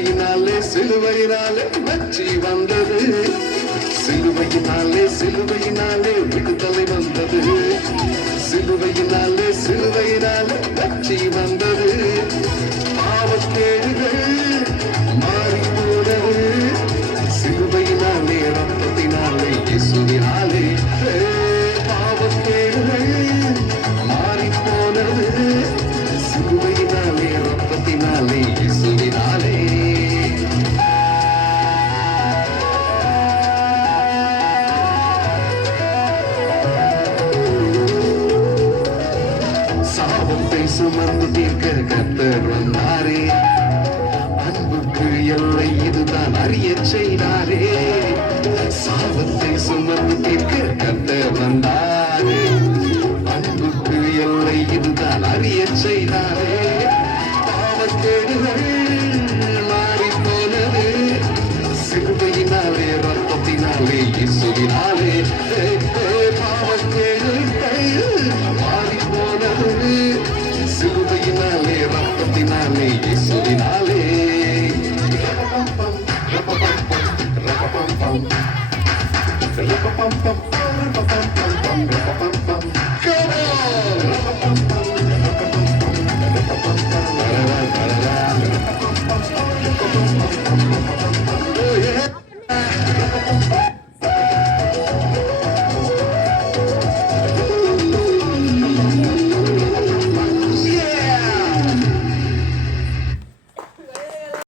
சிலுவையினாலே சிலுவையினாலே வெற்றி வந்தது. சிலுவையினாலே சிலுவையினாலே விடுதலை வந்தது. சிலுவையினாலே சிலுவையினாலே வெற்றி வந்தது. பாவக்கேடுகள் மாறி போனது. சிலுவையினாலே ரத்தத்தினாலே இயேசுவினாலே பாவக்கேடுகள் மாறி போனது. சிலுவையினாலே ரத்தத்தினாலே இயேசுவினாலே. சாபத்தை சுமந்து தீர்க்க கர்த்தர் வந்தாரே. அன்புக்கு எல்லை இதுதான் அறிய செய்தாரே. சாபத்தை சுமந்து தீர்க்க கர்த்தர் வந்தாரே. அன்புக்கு எல்லை இதுதான் அறிய செய்தாரே. பாவக்கேடுகள் மாறி போனது. சிலுவையினாலே ரத்தத்தினாலே இயேசுவினாலே பாவக்கேடுகள் மாறி போனது. சிலுவையினாலே ரத்தத்தினாலே இயேசுவினாலே. Come on!